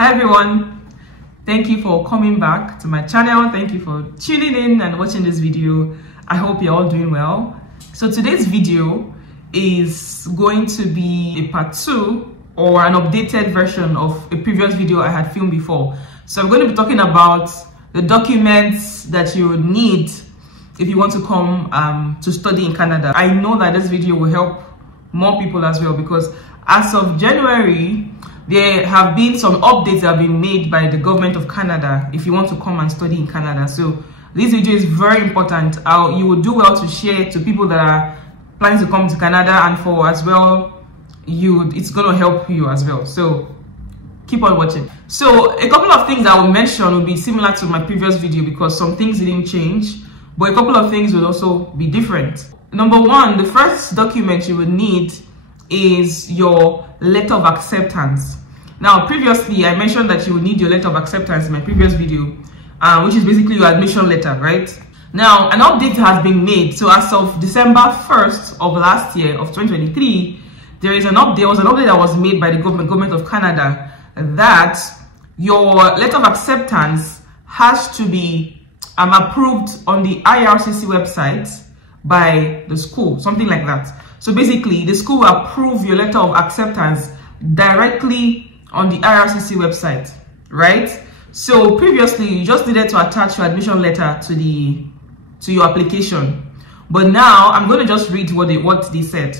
Hi everyone, thank you for coming back to my channel. Thank you for tuning in and watching this video. I hope you're all doing well. So today's video is going to be a part 2 or an updated version of a previous video I had filmed before. So I'm going to be talking about the documents that you would need if you want to come to study in Canada. I know that this video will help more people as well, because as of January there have been some updates that have been made by the government of Canada if you want to come and study in Canada. So this video is very important. You would do well to share it to people that are planning to come to Canada, and for as well it's going to help you as well. So keep on watching. So a couple of things I will mention will be similar to my previous video because some things didn't change, but a couple of things will also be different. Number one, the first document you would need is your letter of acceptance. Now, previously I mentioned that you would need your letter of acceptance in my previous video, which is basically your admission letter, right? Now, an update has been made. So as of December 1st of last year, of 2023, there was an update that was made by the government of Canada that your letter of acceptance has to be approved on the IRCC website by the school, something like that. So basically, the school will approve your letter of acceptance directly on the IRCC website, right? So previously, you just needed to attach your admission letter to your application. But now, I'm going to just read what they said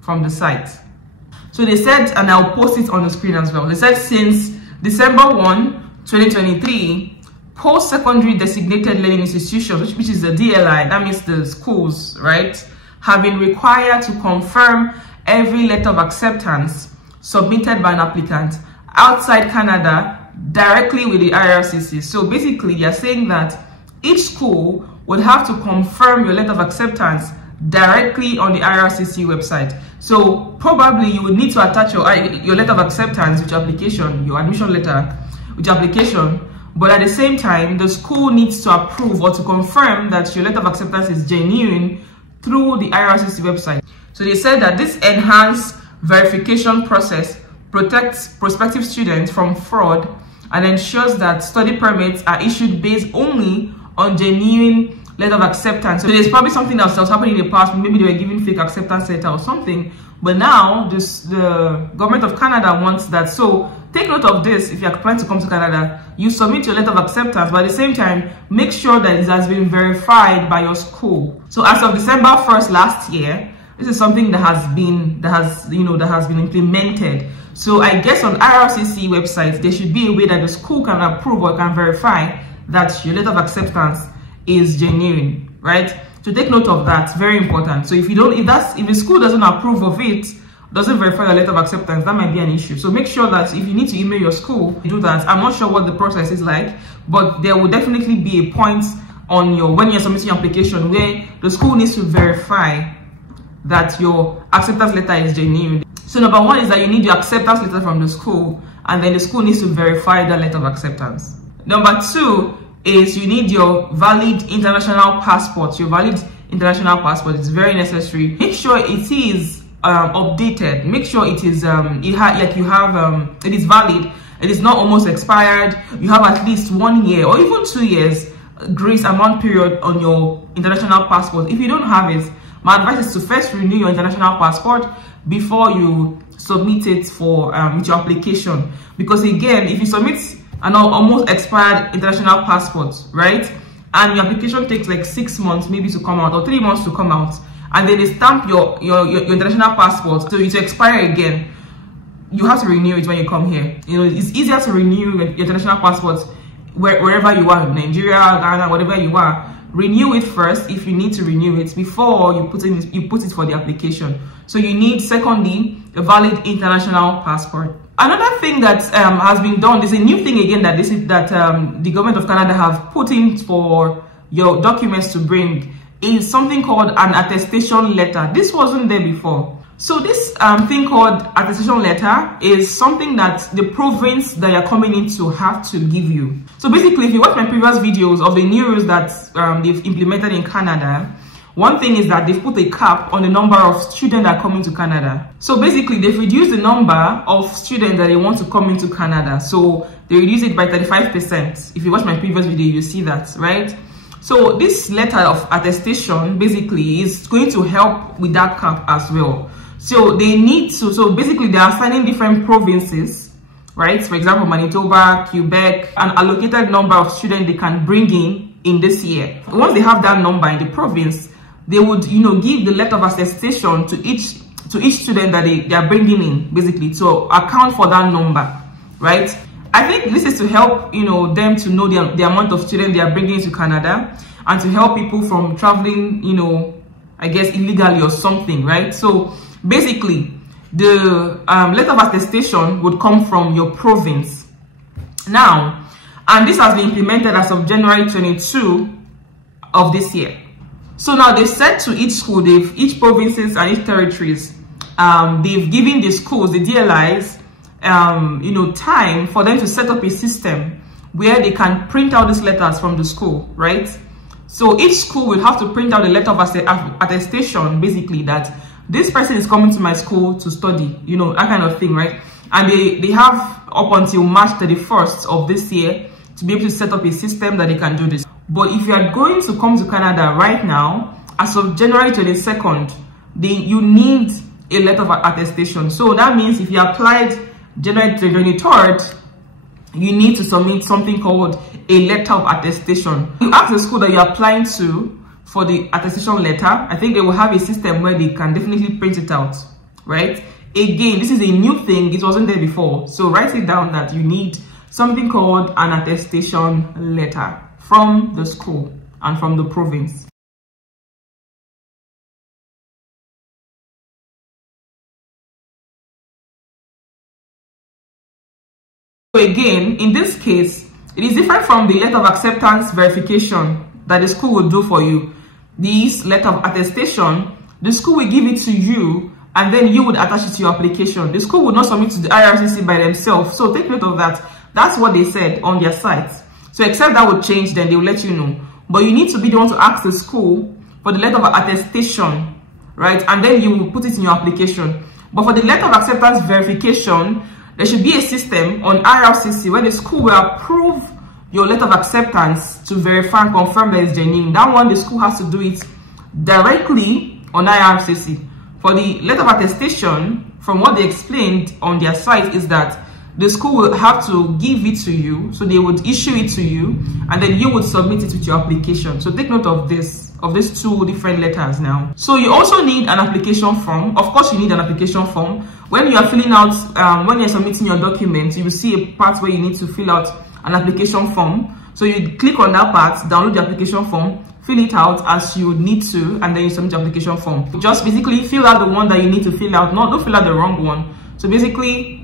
from the site. So they said, and I'll post it on the screen as well. They said, since December 1, 2023, post-secondary designated learning institutions, which is the DLI, that means the schools, right, have been required to confirm every letter of acceptance submitted by an applicant outside Canada directly with the IRCC. So basically, they are saying that each school would have to confirm your letter of acceptance directly on the IRCC website. So probably you would need to attach your letter of acceptance with your application, your admission letter with your application. But at the same time, the school needs to approve or to confirm that your letter of acceptance is genuine through the IRCC website. So they said that this enhanced verification process protects prospective students from fraud and ensures that study permits are issued based only on genuine letter of acceptance. So there's probably something else that was happening in the past. Maybe they were giving fake acceptance letter or something. But now the government of Canada wants that. So take note of this. If you're planning to come to Canada, you submit your letter of acceptance, but at the same time, make sure that it has been verified by your school. So as of December 1st last year, this is something that has been implemented. So I guess on IRCC website, there should be a way that the school can approve or can verify that your letter of acceptance is genuine, right? So take note of that. Very important. So if the school doesn't approve of it, doesn't verify your letter of acceptance, that might be an issue. So make sure that if you need to email your school, do that. I'm not sure what the process is like, but there will definitely be a point on when you're submitting your application where the school needs to verify that your acceptance letter is genuine. So number one is that you need your acceptance letter from the school, and then the school needs to verify that letter of acceptance. Number two is you need your valid international passport. Your valid international passport is very necessary. Make sure it is updated. Make sure it is it is valid. It is not almost expired. You have at least 1 year or even 2 years grace amount period on your international passport. If you don't have it, my advice is to first renew your international passport before you submit it for with your application. Because again, if you submit an almost expired international passport, right, and your application takes like 6 months maybe to come out or 3 months to come out, and then they stamp your international passport so it will expire again, you have to renew it when you come here. It's easier to renew your international passport wherever you are, Nigeria, Ghana, whatever you are. Renew it first if you need to renew it before you put it for the application. So you need, secondly, a valid international passport. Another thing that has been done, there's a new thing again that the government of Canada have put in for your documents to bring, is something called an attestation letter. This wasn't there before. So this thing called attestation letter is something that the province that you're coming into have to give you. So basically, if you watch my previous videos of the new rules that they've implemented in Canada, One thing is that they've put a cap on the number of students that are coming to Canada. So basically, they've reduced the number of students that they want to come into Canada. So they reduce it by 35%. If you watch my previous video, you see that, right? So this letter of attestation basically is going to help with that cap as well. So they need to, so basically they are assigning different provinces, right? For example, Manitoba, Quebec, an allocated number of students they can bring in this year. Once they have that number in the province, they would, give the letter of attestation to each student that they are bringing in, basically, to account for that number, right? I think this is to help, them to know the amount of students they are bringing to Canada, and to help people from traveling, I guess illegally or something, right? So basically, the letter of attestation would come from your province. Now, and this has been implemented as of January 22 of this year. So now they've said to each school, each provinces and each territories, they've given the schools, the DLIs, time for them to set up a system where they can print out these letters from the school, right? So each school will have to print out a letter of attestation, basically, that this person is coming to my school to study, that kind of thing, right? And they have up until March 31st of this year to be able to set up a system that they can do this. But if you are going to come to Canada right now, as of January 22nd, you need a letter of attestation. So that means if you applied January 23rd, you need to submit something called a letter of attestation. You ask the school that you're applying to for the attestation letter. I think they will have a system where they can definitely print it out, right? Again, this is a new thing. It wasn't there before. So write it down that you need something called an attestation letter from the school and from the province. So again, in this case, it is different from the letter of acceptance verification that the school will do for you. This letter of attestation, the school will give it to you, and then you would attach it to your application. The school would not submit to the IRCC by themselves. So take note of that. That's what they said on their site. So except that would change, then they will let you know. But you need to be the one to ask the school for the letter of attestation, right? And then you will put it in your application. But for the letter of acceptance verification, there should be a system on IRCC where the school will approve your letter of acceptance to verify and confirm that it's genuine. That one, the school has to do it directly on IRCC. For the letter of attestation, from what they explained on their site, is that the school will have to give it to you. So they would issue it to you, and then you would submit it with your application. So take note of this, of these two different letters now. So you also need an application form. Of course, you need an application form. When you are filling out, when you're submitting your documents, you will see a part where you need to fill out an application form. So you click on that part, download the application form, fill it out as you need to, and then you submit the application form. Just basically fill out the one that you need to fill out. Don't fill out the wrong one. So basically,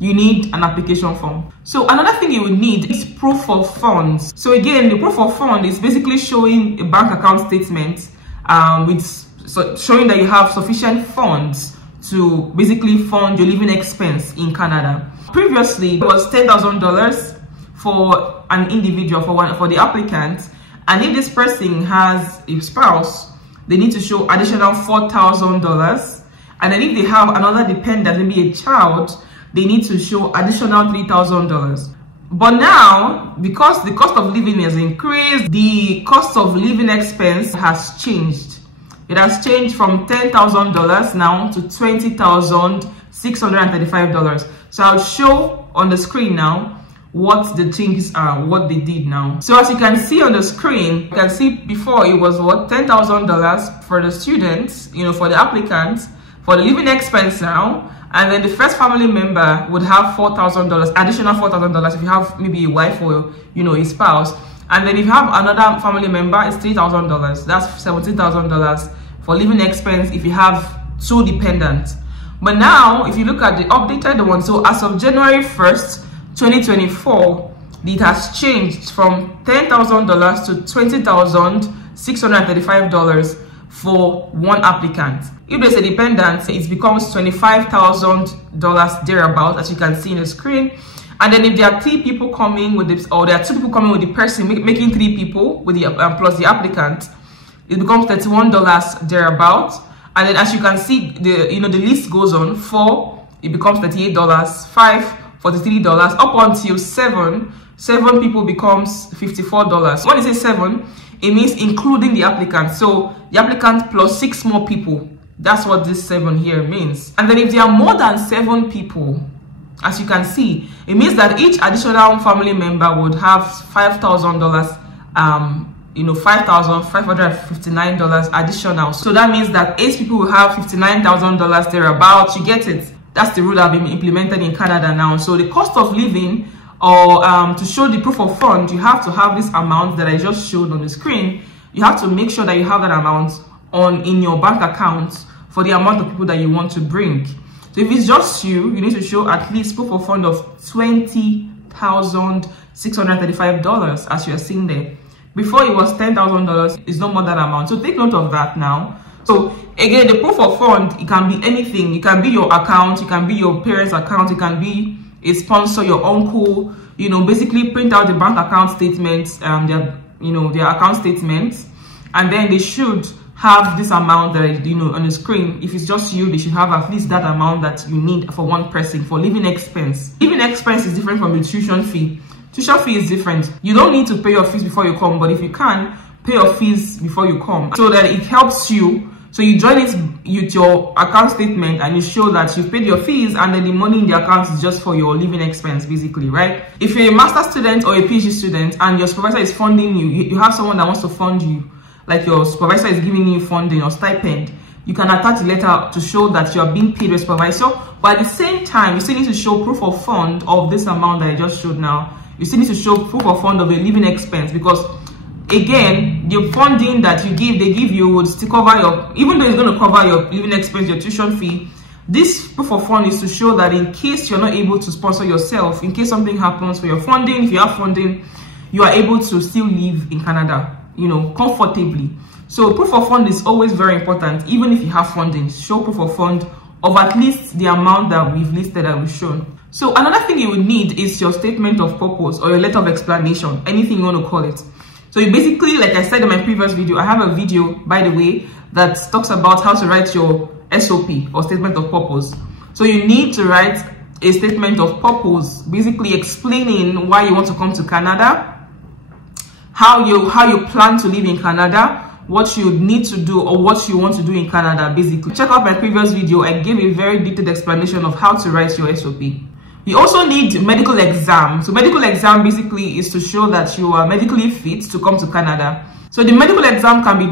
you need an application form. So another thing you would need is proof of funds. So again, the proof of fund is basically showing a bank account statement showing that you have sufficient funds to basically fund your living expense in Canada. Previously, it was $10,000 for an individual, for the applicant, and if this person has a spouse, they need to show additional $4,000, and then if they have another dependent, maybe a child, they need to show additional $3,000. But now, because the cost of living has increased, the cost of living expense has changed. It has changed from $10,000 now to $20,635. So I'll show on the screen now what the changes are, what they did now. So as you can see on the screen, you can see before it was what, $10,000 for the students, for the applicants, for the living expense now. And then the first family member would have $4,000, additional $4,000 if you have maybe a wife or a spouse. And then if you have another family member, it's $3,000. That's $17,000 for living expense if you have two dependents. But now, if you look at the updated one, so as of January 1st, 2024, it has changed from $10,000 to $20,635 for one applicant. If there's a dependent, it becomes $25,000 thereabout, as you can see in the screen. And then if there are three people coming with this, or there are two people coming with the person, making three people with the plus the applicant, it becomes $31 thereabout. And then as you can see, the list goes on. 4, it becomes $38. 5, $43, up until 7 people becomes $54. When you say 7, it means including the applicant. So the applicant plus 6 more people. That's what this 7 here means. And then if there are more than 7 people, as you can see, it means that each additional family member would have $5,000, $5,559 additional. So that means that 8 people will have $59,000 thereabouts. You get it? That's the rule that have been implemented in Canada now. So the cost of living, or to show the proof of fund, you have to have this amount that I just showed on the screen. You have to make sure that you have that amount in your bank account for the amount of people that you want to bring. So if it's just you, you need to show at least proof of fund of $20,635, as you are seeing there. Before it was $10,000, it's no more that amount. So take note of that now. So again, the proof of fund, it can be anything. It can be your account, it can be your parents' account, it can be a sponsor, your uncle. Basically print out the bank account statements, their account statements, and then they should have this amount that on the screen. If it's just you, they should have at least that amount that you need for one person for living expense. Living expense is different from your tuition fee. Tuition fee is different. You don't need to pay your fees before you come, but if you can, pay your fees before you come, so that it helps you. So you join it with your account statement and you show that you've paid your fees, and then the money in the account is just for your living expense, basically, right? If you're a master's student or a PhD student and your supervisor is funding you, you have someone that wants to fund you, like your supervisor is giving you funding or stipend, you can attach a letter to show that you are being paid by supervisor. But at the same time, you still need to show proof of fund of this amount that I just showed now. You still need to show proof of fund of a living expense, because again, the funding that they give you would still cover your, even though it's going to cover your living expense, your tuition fee. This proof of fund is to show that in case you're not able to sponsor yourself, in case something happens for your funding, if you have funding, you are able to still live in Canada, comfortably. So proof of fund is always very important. Even if you have funding, show proof of fund of at least the amount that we've listed, that we've shown. So another thing you would need is your statement of purpose or your letter of explanation, anything you want to call it. So you basically, like I said in my previous video, I have a video, by the way, that talks about how to write your SOP or statement of purpose. So you need to write a statement of purpose, basically explaining why you want to come to Canada, how you plan to live in Canada, what you need to do or what you want to do in Canada, basically. Check out my previous video. I gave a very detailed explanation of how to write your SOP. You also need medical exam. So medical exam basically is to show that you are medically fit to come to Canada. So the medical exam can be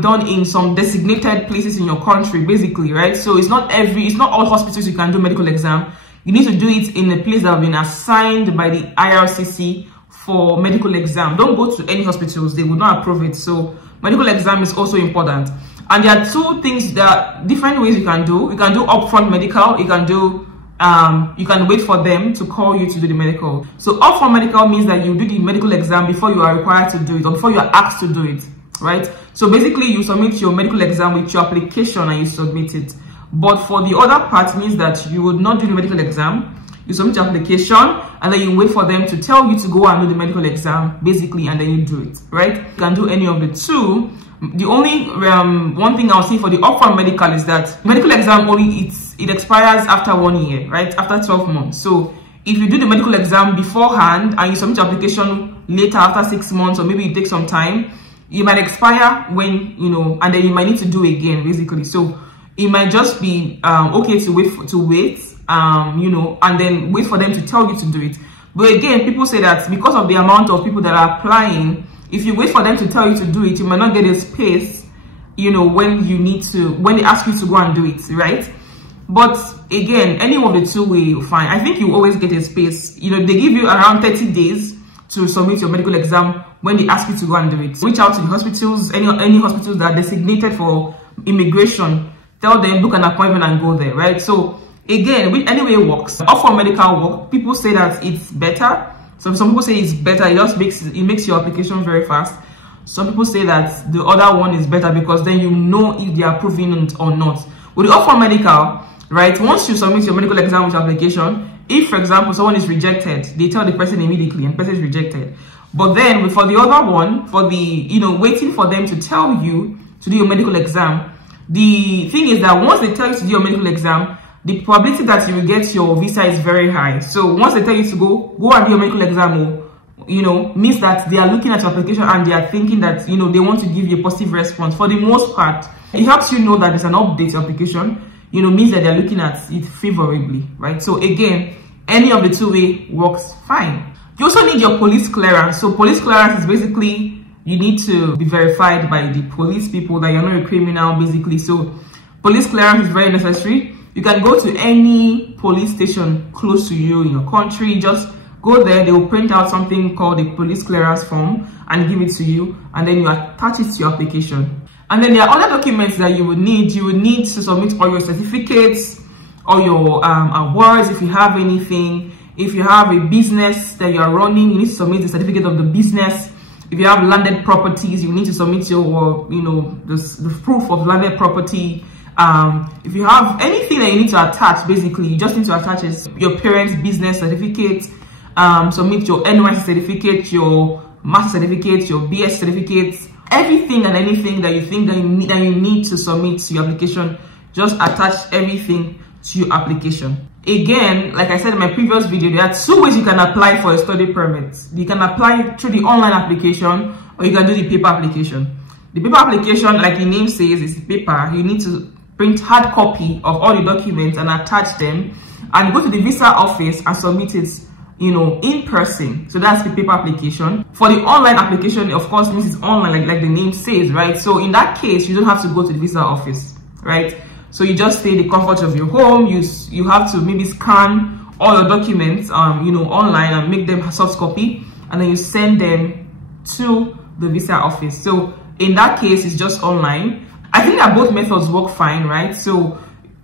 done in some designated places in your country, basically, right? So it's not all hospitals you can do medical exam. You need to do it in a place that have been assigned by the IRCC for medical exam. Don't go to any hospitals, they will not approve it. So medical exam is also important. And there are two things, that different ways you can do. You can do upfront medical, you can wait for them to call you to do the medical. So upfront medical means that you do the medical exam before you are required to do it, or before you are asked to do it, right? So basically you submit your medical exam with your application and you submit it. But for the other part means that you would not do the medical exam, you submit your application and then you wait for them to tell you to go and do the medical exam, basically, and then you do it, right? You can do any of the two. The only one thing I'll say for the upfront medical is that medical exam it expires after 1 year, right? After 12 months. So if you do the medical exam beforehand and you submit your application later after 6 months, or maybe it takes some time, it might expire when, and then you might need to do again, basically. So it might just be okay to wait, and then wait for them to tell you to do it. But again, people say that because of the amount of people that are applying, if you wait for them to tell you to do it, you might not get a space, when they ask you to go and do it, right? But again, any of the two way, fine. I think you always get a space. They give you around 30 days to submit your medical exam when they ask you to go and do it. Reach out to the hospitals, any hospitals that are designated for immigration. Tell them, book an appointment and go there, right? So again, any way it works. Upfront medical work, people say that it's better. Some people say it's better, it makes your application very fast. Some people say that the other one is better because then you know if they are approving it or not. With the upfront medical, right, once you submit your medical exam with your application, if for example someone is rejected, they tell the person immediately and the person is rejected. But then for the other one, for the, waiting for them to tell you to do your medical exam, the thing is that once they tell you to do your medical exam, the probability that you will get your visa is very high. So once they tell you to go and do your medical exam, means that they are looking at your application and they are thinking that, they want to give you a positive response. For the most part, it helps you know that there's an update application, means that they're looking at it favorably, right? So again, any of the two-way works fine. You also need your police clearance. So police clearance is basically, you need to be verified by the police people that you're not a criminal, basically. So police clearance is very necessary. You can go to any police station close to you in your country. Just go there, they will print out something called a police clearance form and give it to you, and then you attach it to your application. And then there are other documents that you would need. You would need to submit all your certificates, all your awards if you have anything. If you have a business that you are running, you need to submit the certificate of the business. If you have landed properties, you need to submit your, the proof of landed property. If you have anything that you need to attach, basically, you just need to attach your parents' business certificate, submit your NYC certificate, your master certificate, your BS certificate, everything and anything that you think that you need to submit to your application. Just attach everything to your application. Again, like I said in my previous video, there are two ways you can apply for a study permit. You can apply through the online application, or you can do the paper application. The paper application, like the name says, is paper. You need to print hard copy of all the documents and attach them, and go to the visa office and submit it, in person. So that's the paper application. For the online application, of course, means it's online, like the name says, right? So in that case, you don't have to go to the visa office, right? So you just stay in the comfort of your home. You have to maybe scan all your documents, online, and make them a soft copy, and then you send them to the visa office. So in that case, it's just online. I think that both methods work fine, right? So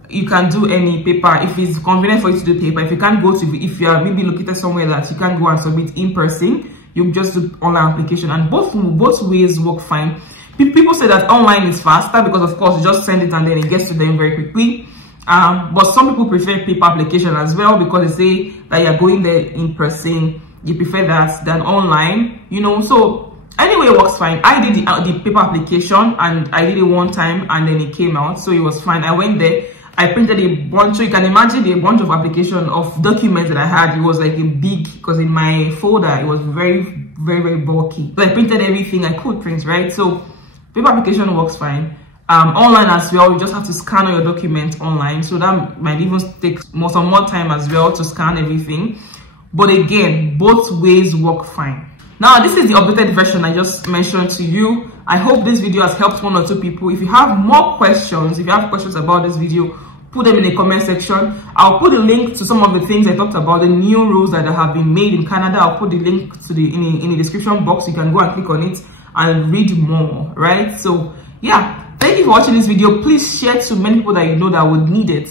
you can do any paper if it's convenient for you to do paper. If you can't if you are maybe located somewhere that you can't go and submit in person, you just do online application, and both ways work fine. People say that online is faster because, of course, you just send it and then it gets to them very quickly. But some people prefer paper application as well, because they say that you're going there in person. You prefer that than online, So anyway, it works fine. I did the paper application, and I did it one time, and then it came out, so it was fine. I went there. I printed a bunch, so you can imagine a bunch of application of documents that I had. It was like a big, because in my folder, it was very, very, very bulky. So I printed everything I could print, right? So paper application works fine. Online as well, you just have to scan all your documents online. So that might even take some more time as well to scan everything. But again, both ways work fine. Now, this is the updated version I just mentioned to you. I hope this video has helped one or two people. If you have more questions, if you have questions about this video, put them in the comment section. I'll put a link to some of the things I talked about, the new rules that have been made in Canada. I'll put the link to in the description box. You can go and click on it and read more, right? So yeah, thank you for watching this video. Please share to many people that you know that would need it.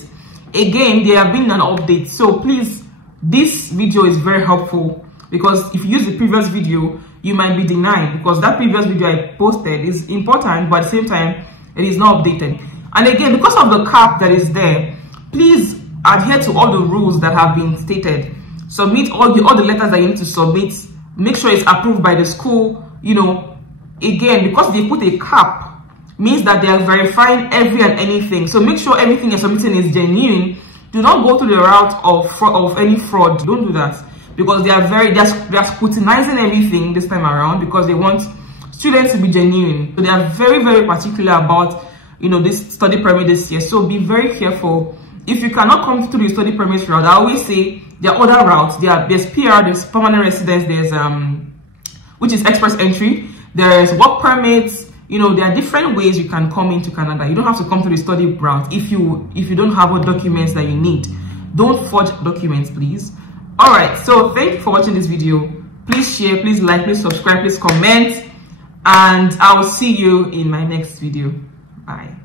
Again, there have been an update, so please, this video is very helpful, because if you use the previous video, you might be denied, because that previous video I posted is important, but at the same time, it is not updated. And again, because of the cap that is there, please adhere to all the rules that have been stated. Submit all the letters that you need to submit. Make sure it's approved by the school. Again, because they put a cap, means that they are verifying every and anything. So make sure everything you're submitting is genuine. Do not go through the route of any fraud. Don't do that, because they are scrutinizing everything this time around, because they want students to be genuine. So they are very, very particular about this study permit this year. So be very careful. If you cannot come through the study permit route, I always say there are other routes. There's PR, there's permanent residence, there's which is express entry. There's work permits. There are different ways you can come into Canada. You don't have to come through the study route if you don't have what documents that you need. Don't forge documents, please. All right, so thank you for watching this video. Please share, please like, please subscribe, please comment, and I will see you in my next video. Bye.